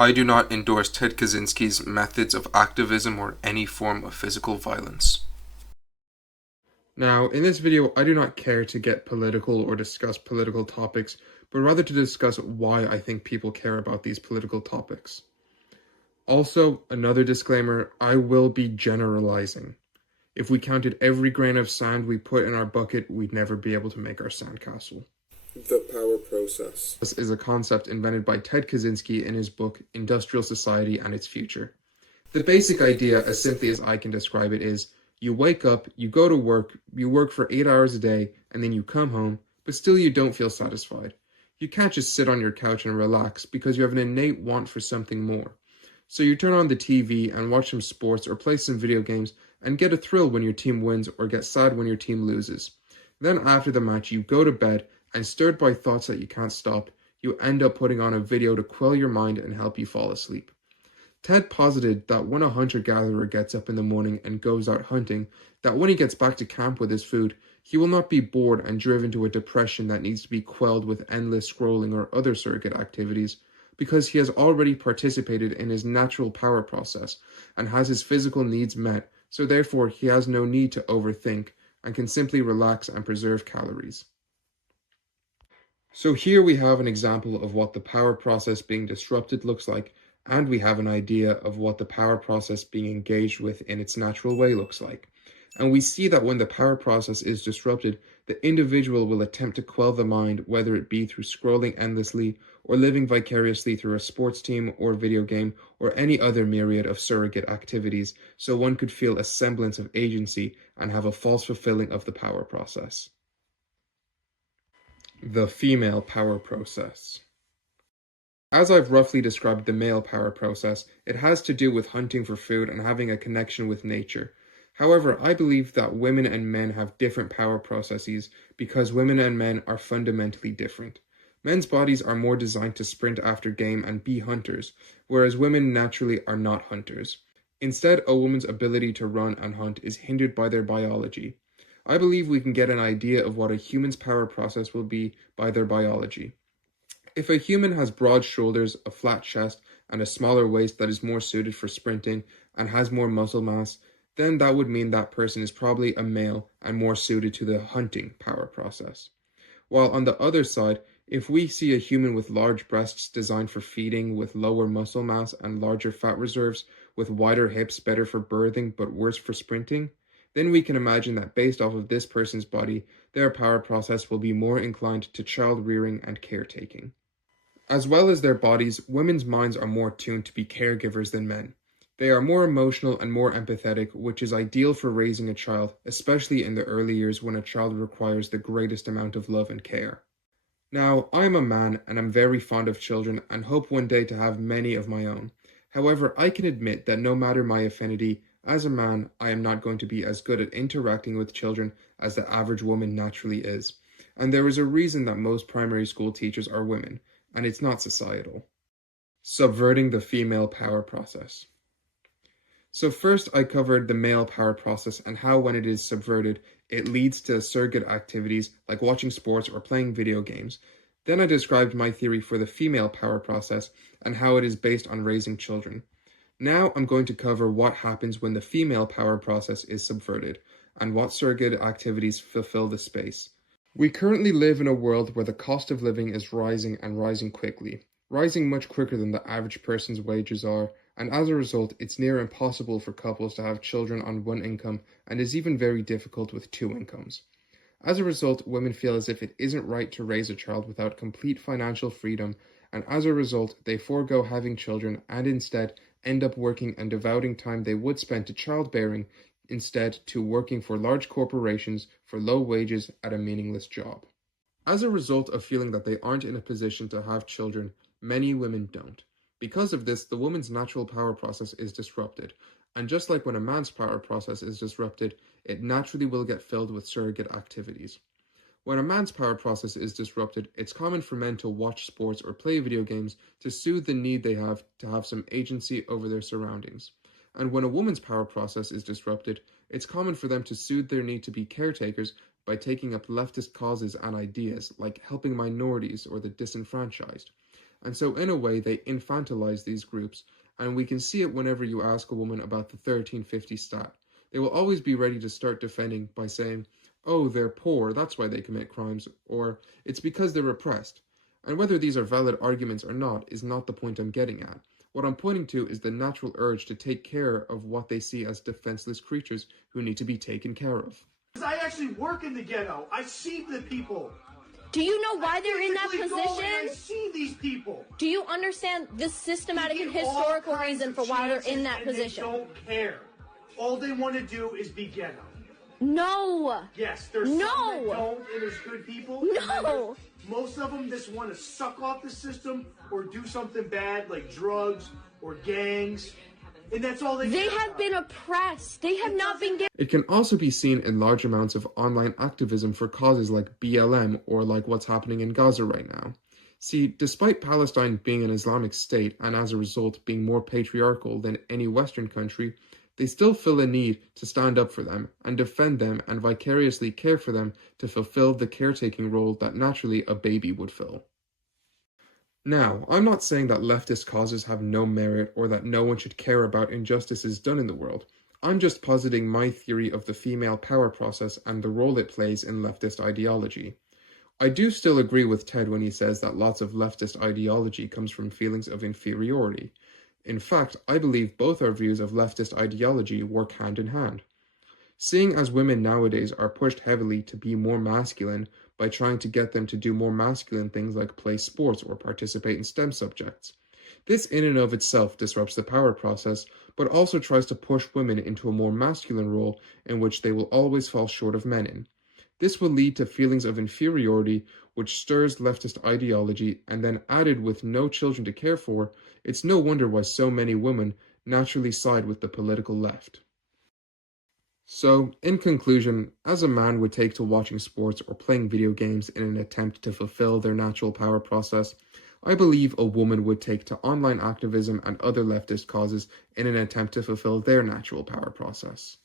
I do not endorse Ted Kaczynski's methods of activism or any form of physical violence. Now, in this video, I do not care to get political or discuss political topics, but rather to discuss why I think people care about these political topics. Also, another disclaimer, I will be generalizing. If we counted every grain of sand we put in our bucket, we'd never be able to make our sandcastle. The power process. This is a concept invented by Ted Kaczynski in his book, Industrial Society and Its Future. The basic idea, as simply as I can describe it, is you wake up, you go to work, you work for 8 hours a day, and then you come home, but still you don't feel satisfied. You can't just sit on your couch and relax because you have an innate want for something more. So you turn on the TV and watch some sports or play some video games and get a thrill when your team wins or get sad when your team loses. Then after the match, you go to bed and stirred by thoughts that you can't stop, you end up putting on a video to quell your mind and help you fall asleep. Ted posited that when a hunter-gatherer gets up in the morning and goes out hunting, that when he gets back to camp with his food, he will not be bored and driven to a depression that needs to be quelled with endless scrolling or other surrogate activities, because he has already participated in his natural power process and has his physical needs met, so therefore he has no need to overthink and can simply relax and preserve calories. So here we have an example of what the power process being disrupted looks like, and we have an idea of what the power process being engaged with in its natural way looks like. And we see that when the power process is disrupted, the individual will attempt to quell the mind, whether it be through scrolling endlessly or living vicariously through a sports team or video game or any other myriad of surrogate activities, so one could feel a semblance of agency and have a false fulfilling of the power process. The female power process. As I've roughly described the male power process, it has to do with hunting for food and having a connection with nature. However, I believe that women and men have different power processes because women and men are fundamentally different. Men's bodies are more designed to sprint after game and be hunters, whereas women naturally are not hunters. Instead, a woman's ability to run and hunt is hindered by their biology. I believe we can get an idea of what a human's power process will be by their biology. If a human has broad shoulders, a flat chest, and a smaller waist that is more suited for sprinting and has more muscle mass, then that would mean that person is probably a male and more suited to the hunting power process. While on the other side, if we see a human with large breasts designed for feeding, with lower muscle mass and larger fat reserves, with wider hips better for birthing but worse for sprinting, then we can imagine that based off of this person's body, their power process will be more inclined to child rearing and caretaking. As well as their bodies, women's minds are more tuned to be caregivers than men. They are more emotional and more empathetic, which is ideal for raising a child, especially in the early years when a child requires the greatest amount of love and care. Now, I am a man and I'm very fond of children and hope one day to have many of my own. However, I can admit that no matter my affinity, as a man, I am not going to be as good at interacting with children as the average woman naturally is. And there is a reason that most primary school teachers are women, and it's not societal. Subverting the female power process. So first I covered the male power process and how when it is subverted, it leads to surrogate activities like watching sports or playing video games. Then I described my theory for the female power process and how it is based on raising children. Now I'm going to cover what happens when the female power process is subverted and what surrogate activities fulfill the space. We currently live in a world where the cost of living is rising and rising quickly, rising much quicker than the average person's wages are, and as a result, it's near impossible for couples to have children on one income and is even very difficult with two incomes. As a result, women feel as if it isn't right to raise a child without complete financial freedom, and as a result, they forego having children and instead end up working and devoting time they would spend to childbearing instead to working for large corporations for low wages at a meaningless job. As a result of feeling that they aren't in a position to have children, many women don't. Because of this, the woman's natural power process is disrupted, and just like when a man's power process is disrupted, it naturally will get filled with surrogate activities. When a man's power process is disrupted, it's common for men to watch sports or play video games to soothe the need they have to have some agency over their surroundings. And when a woman's power process is disrupted, it's common for them to soothe their need to be caretakers by taking up leftist causes and ideas like helping minorities or the disenfranchised. and so in a way they infantilize these groups, and we can see it whenever you ask a woman about the 1350 stat. They will always be ready to start defending by saying, oh, they're poor, that's why they commit crimes, or it's because they're oppressed. And whether these are valid arguments or not is not the point I'm getting at. What I'm pointing to is the natural urge to take care of what they see as defenseless creatures who need to be taken care of. I actually work in the ghetto. I see the people. Do you know why they're in that position? I see these people. Do you understand the systematic and historical reason for why they're in that position? They don't care. All they want to do is be ghetto. No. Yes, there's some that don't, and there's good people. No. Most of them just want to suck off the system or do something bad like drugs or gangs. And that's all they have been oppressed. They have not been given. It can also be seen in large amounts of online activism for causes like BLM or like what's happening in Gaza right now. See, despite Palestine being an Islamic state and as a result being more patriarchal than any Western country, they still feel a need to stand up for them and defend them and vicariously care for them to fulfill the caretaking role that naturally a baby would fill. Now, I'm not saying that leftist causes have no merit or that no one should care about injustices done in the world. I'm just positing my theory of the female power process and the role it plays in leftist ideology. I do still agree with Ted when he says that lots of leftist ideology comes from feelings of inferiority. In fact, I believe both our views of leftist ideology work hand in hand. Seeing as women nowadays are pushed heavily to be more masculine by trying to get them to do more masculine things like play sports or participate in STEM subjects. This in and of itself disrupts the power process, but also tries to push women into a more masculine role in which they will always fall short of men in. This will lead to feelings of inferiority, which stirs leftist ideology, and then added with no children to care for, it's no wonder why so many women naturally side with the political left. So, in conclusion, as a man would take to watching sports or playing video games in an attempt to fulfill their natural power process, I believe a woman would take to online activism and other leftist causes in an attempt to fulfill their natural power process.